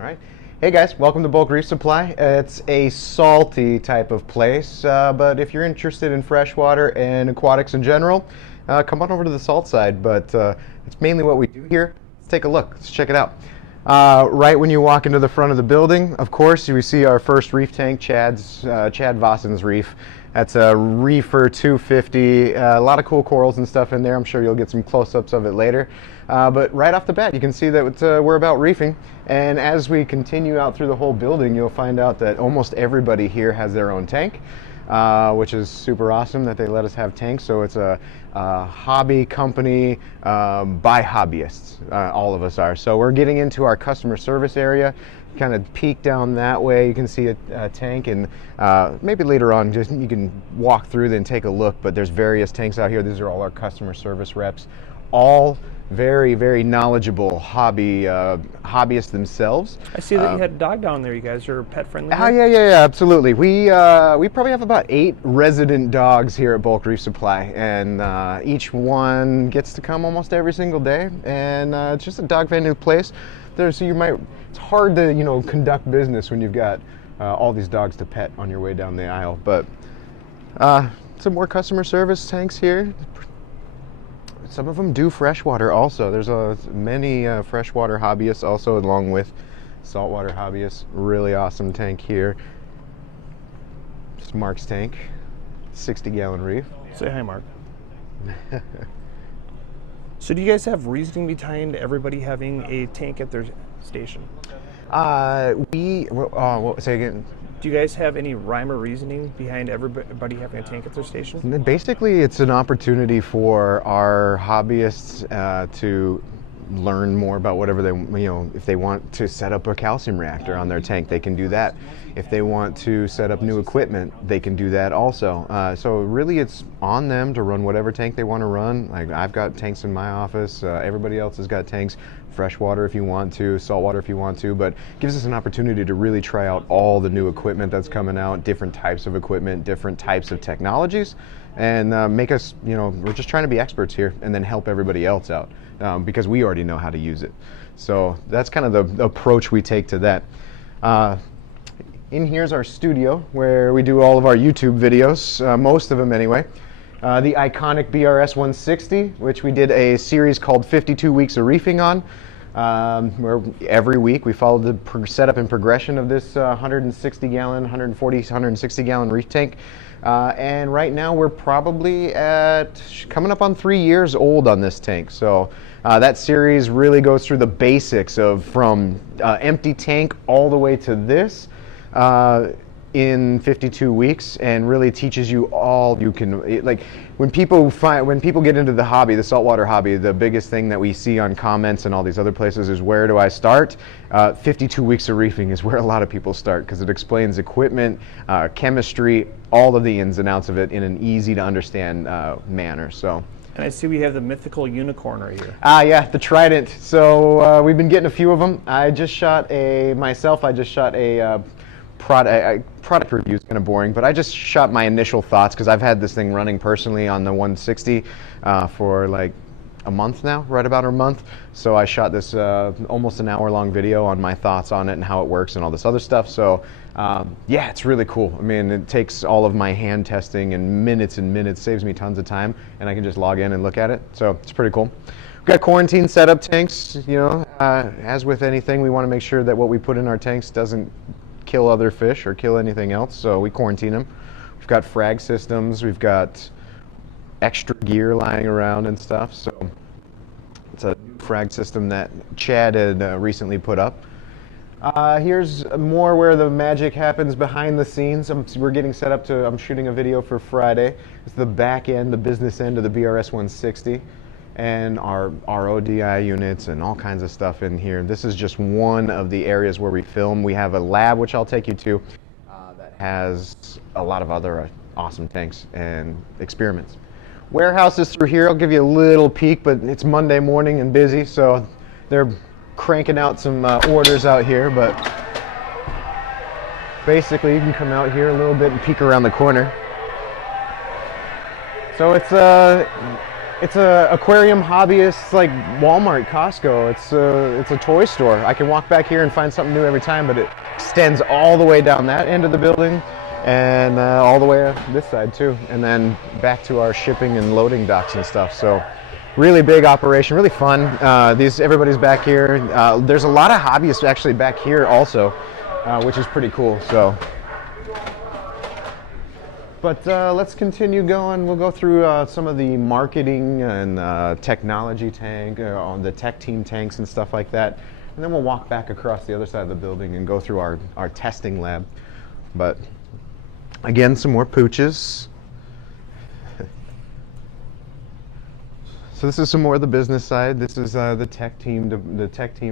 right. Hey guys, welcome to Bulk Reef Supply. It's a salty type of place, but if you're interested in freshwater and aquatics in general, come on over to the salt side. But it's mainly what we do here. Let's take a look. Let's check it out. Right when you walk into the front of the building, of course, you see our first reef tank, Chad Vossen's reef. That's a Reefer 250. A lot of cool corals and stuff in there. I'm sure you'll get some close-ups of it later. But right off the bat, you can see that we're about reefing. And as we continue out through the whole building, you'll find out that almost everybody here has their own tank, which is super awesome that they let us have tanks. So it's a hobby company by hobbyists, all of us are. So we're getting into our customer service area. Kind of peek down that way, you can see a tank, and maybe later on just you can walk through and take a look, but there's various tanks out here. These are all our customer service reps, all very, very knowledgeable hobbyists themselves. I see that you had a dog down there. You guys are pet friendly. Oh yeah, absolutely. We probably have about 8 resident dogs here at Bulk Reef Supply, and each one gets to come almost every single day, and it's just a dog-friendly place. It's hard to conduct business when you've got all these dogs to pet on your way down the aisle. But some more customer service tanks here. Some of them do freshwater also. There's many freshwater hobbyists also, along with saltwater hobbyists. Really awesome tank here. It's Mark's tank, 60-gallon reef. Say hi, Mark. So do you guys have reasoning behind everybody having a tank at their station? Say again. Do you guys have any rhyme or reasoning behind everybody having a tank at their station? Basically, it's an opportunity for our hobbyists to learn more about whatever they, if they want to set up a calcium reactor on their tank, they can do that. If they want to set up new equipment, they can do that also. So really it's on them to run whatever tank they want to run. Like I've got tanks in my office, everybody else has got tanks, freshwater if you want to, saltwater if you want to, but it gives us an opportunity to really try out all the new equipment that's coming out, different types of equipment, different types of technologies, and make us, we're just trying to be experts here and then help everybody else out. Because we already know how to use it. So that's kind of the approach we take to that. In here's our studio where we do all of our YouTube videos, most of them anyway. The iconic BRS 160, which we did a series called 52 Weeks of Reefing on, where every week we followed the setup and progression of this 160-gallon, 140, 160-gallon reef tank. And right now we're probably coming up on 3 years old on this tank. So that series really goes through the basics of from empty tank all the way to this in 52 weeks, and really teaches you all you can. Like when people get into the hobby, the saltwater hobby, the biggest thing that we see on comments and all these other places is, where do I start? 52 weeks of reefing is where a lot of people start, because it explains equipment, chemistry, all of the ins and outs of it in an easy to understand manner. So. And I see we have the mythical unicorn right here. Yeah, the Trident. So we've been getting a few of them. I just shot a product review is kind of boring, but I just shot my initial thoughts, because I've had this thing running personally on the 160 for like a month now, right about a month. So I shot this almost an hour-long video on my thoughts on it and how it works and all this other stuff. So yeah, it's really cool. I mean, it takes all of my hand testing and minutes, saves me tons of time, and I can just log in and look at it. So it's pretty cool. We've got quarantine setup tanks. As with anything, we want to make sure that what we put in our tanks doesn't kill other fish or kill anything else, so we quarantine them. We've got frag systems, we've got extra gear lying around and stuff. So it's a new frag system that Chad had recently put up. Here's more where the magic happens behind the scenes. We're getting set up I'm shooting a video for Friday. It's the back end, the business end of the BRS 160. And our RODI units and all kinds of stuff in here. This is just one of the areas where we film. We have a lab, which I'll take you to, that has a lot of other awesome tanks and experiments. Warehouse is through here. I'll give you a little peek, but it's Monday morning and busy, so they're cranking out some orders out here. But basically, you can come out here a little bit and peek around the corner. So it's It's a aquarium hobbyist like Walmart, Costco. It's a toy store. I can walk back here and find something new every time, but it extends all the way down that end of the building and all the way up this side too, and then back to our shipping and loading docks and stuff. So really big operation, really fun. Everybody's back here. There's a lot of hobbyists actually back here also, which is pretty cool. So. But let's continue going. We'll go through some of the marketing and technology tank, on the tech team tanks and stuff like that. And then we'll walk back across the other side of the building and go through our testing lab. But again, some more pooches. So this is some more of the business side. This is the tech team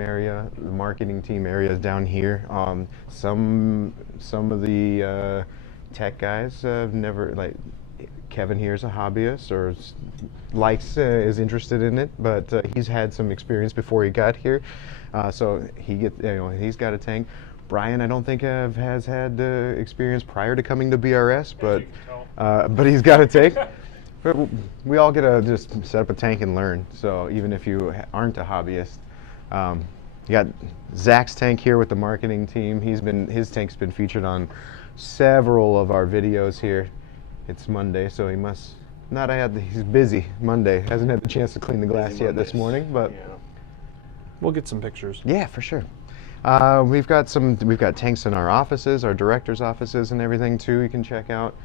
area, the marketing team area is down here. Some of the tech guys never, like Kevin here is a hobbyist or is interested in it, but he's had some experience before he got here, so he's got a tank. Brian, I don't think has had experience prior to coming to BRS, but he's got a tank. But we all get to just set up a tank and learn. So even if you aren't a hobbyist, you got Zach's tank here with the marketing team. His tank's been featured on several of our videos here. It's Monday, so he's busy Monday. Hasn't had the chance to clean the glass yet this morning, but yeah. We'll get some pictures. Yeah, for sure. We've got tanks in our offices, our directors' offices and everything too, you can check out.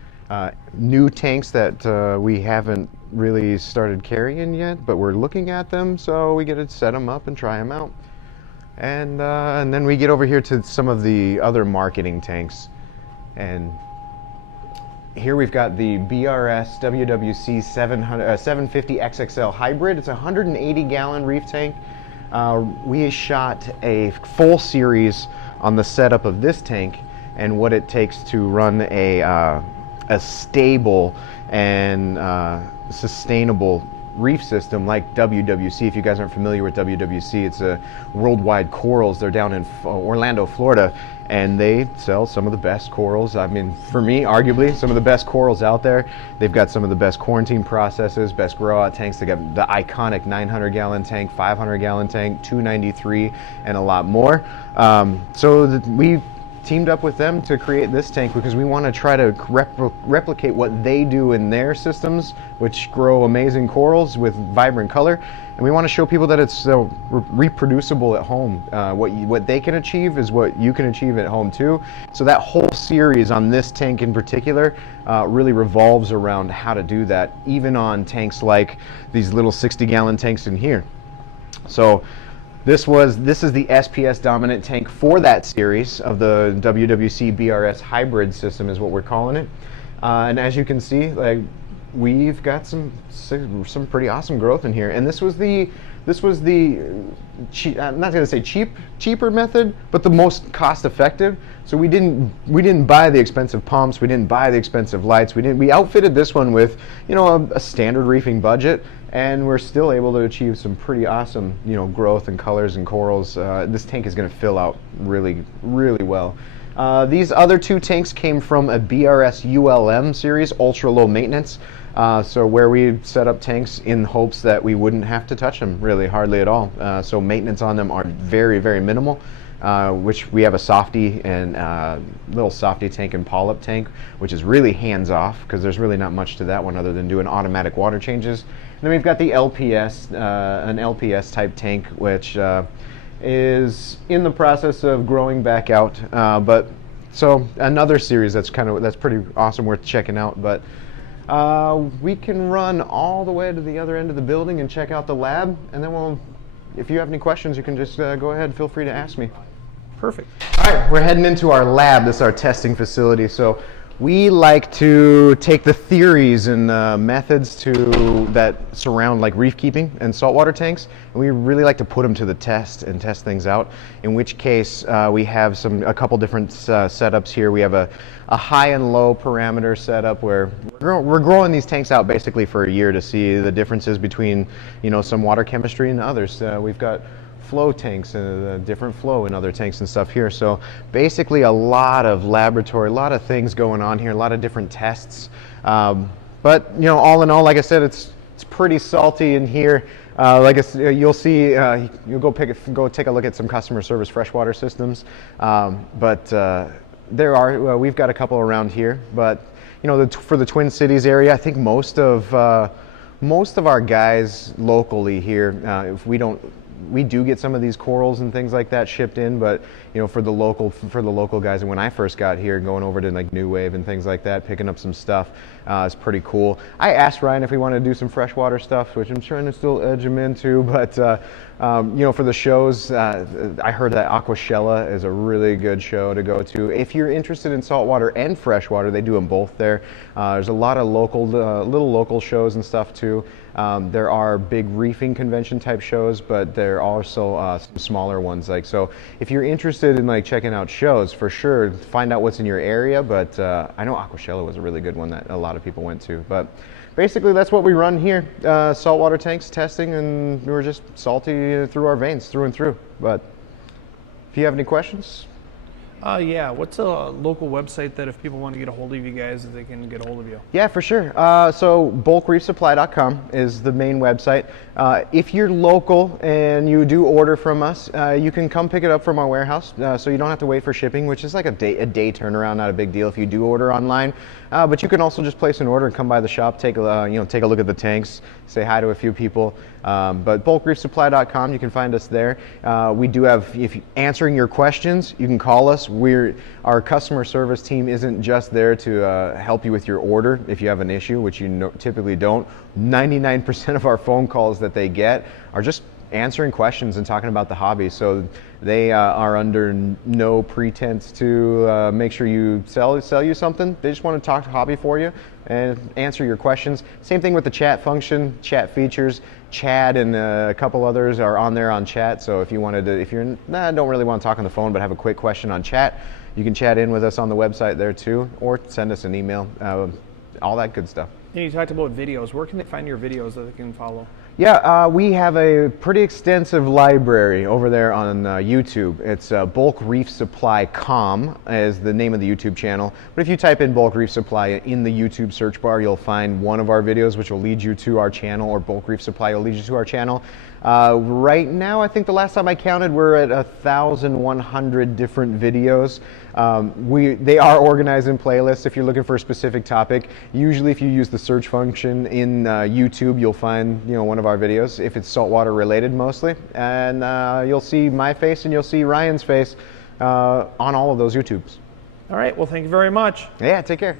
New tanks that we haven't really started carrying yet, but we're looking at them, so we get to set them up and try them out. And then we get over here to some of the other marketing tanks. And here we've got the BRS WWC 750 XXL Hybrid. It's a 180-gallon reef tank. We shot a full series on the setup of this tank and what it takes to run a stable and sustainable reef system like WWC. If you guys aren't familiar with WWC, it's a Worldwide Corals. They're down in Orlando, Florida, and they sell some of the best corals. I mean, for me, arguably some of the best corals out there. They've got some of the best quarantine processes, best grow out tanks. They got the iconic 900-gallon tank, 500-gallon tank, 293, and a lot more. We teamed up with them to create this tank because we want to try to replicate what they do in their systems, which grow amazing corals with vibrant color, and we want to show people that it's reproducible at home. What they can achieve is what you can achieve at home too. So that whole series on this tank in particular really revolves around how to do that, even on tanks like these little 60-gallon tanks in here. So this is the SPS dominant tank for that series of the WWC BRS hybrid system is what we're calling it. And as you can see, like, we've got some pretty awesome growth in here. And this was the I'm not going to say cheaper method, but the most cost effective. So we didn't buy the expensive pumps, we didn't buy the expensive lights, we outfitted this one with, a standard reefing budget, and we're still able to achieve some pretty awesome, growth and colors and corals. This tank is going to fill out really, really well. These other two tanks came from a BRS ULM series, ultra low maintenance. So where we set up tanks in hopes that we wouldn't have to touch them really hardly at all. So maintenance on them are very, very minimal, which we have a softy and little softy tank and polyp tank, which is really hands off because there's really not much to that one other than doing automatic water changes. And then we've got the LPS, an LPS type tank, which is in the process of growing back out. But so another series that's pretty awesome, worth checking out. But we can run all the way to the other end of the building and check out the lab, and then if you have any questions, you can just go ahead, feel free to ask me. Perfect. All right, we're heading into our lab. This is our testing facility. So we like to take the theories and methods that surround like reef keeping and saltwater tanks, and we really like to put them to the test and test things out. In which case, we have a couple different setups here. We have a high and low parameter setup where we're growing these tanks out basically for a year to see the differences between some water chemistry and others. We've got flow tanks and a different flow in other tanks and stuff here. So basically a lot of laboratory, a lot of things going on here, a lot of different tests. But all in all, like I said, it's It's pretty salty in here. You'll see, you'll go take a look at some customer service freshwater systems. We've got a couple around here, but for the Twin Cities area, I think most of our guys locally here, we do get some of these corals and things like that shipped in, but for the local guys, and when I first got here, going over to like New Wave and things like that, picking up some stuff, is pretty cool. I asked Ryan if we wanted to do some freshwater stuff, which I'm trying to still edge him into, but for the shows, I heard that Aquashella is a really good show to go to. If you're interested in saltwater and freshwater, they do them both there. There's a lot of little local shows and stuff too. There are big reefing convention type shows, but there are also some smaller ones. So if you're interested in checking out shows, for sure, find out what's in your area. But I know Aquashella was a really good one that a lot of people went to. But basically, that's what we run here: saltwater tanks, testing, and we're just salty through our veins, through and through. But if you have any questions. Yeah, what's a local website that if people want to get a hold of you guys, that they can get a hold of you? Yeah, for sure. So bulkreefsupply.com is the main website. If you're local and you do order from us, you can come pick it up from our warehouse, so you don't have to wait for shipping, which is like a day turnaround, not a big deal if you do order online. But you can also just place an order and come by the shop, take a look at the tanks, say hi to a few people. But bulkreefsupply.com, you can find us there. We do have, if answering your questions, you can call us. Our customer service team isn't just there to help you with your order if you have an issue, which you typically don't. 99% of our phone calls that they get are just answering questions and talking about the hobby. So they are under no pretense to make sure you sell you something. They just want to talk hobby for you and answer your questions. Same thing with the chat function, chat features. Chad and a couple others are on there on chat. So if you don't really want to talk on the phone but have a quick question on chat, you can chat in with us on the website there too, or send us an email. All that good stuff. And you talked about videos. Where can they find your videos that they can follow? Yeah, we have a pretty extensive library over there on YouTube. It's Bulk Reef Supply Com is the name of the YouTube channel. But if you type in Bulk Reef Supply in the YouTube search bar, you'll find one of our videos, which will lead you to our channel, or Bulk Reef Supply will lead you to our channel. Right now, I think the last time I counted, we're at 1,100 different videos. They are organized in playlists if you're looking for a specific topic. Usually if you use the search function in YouTube, you'll find one of our videos, if it's saltwater related mostly. And you'll see my face and you'll see Ryan's face on all of those YouTubes. All right, well, thank you very much. Yeah, take care.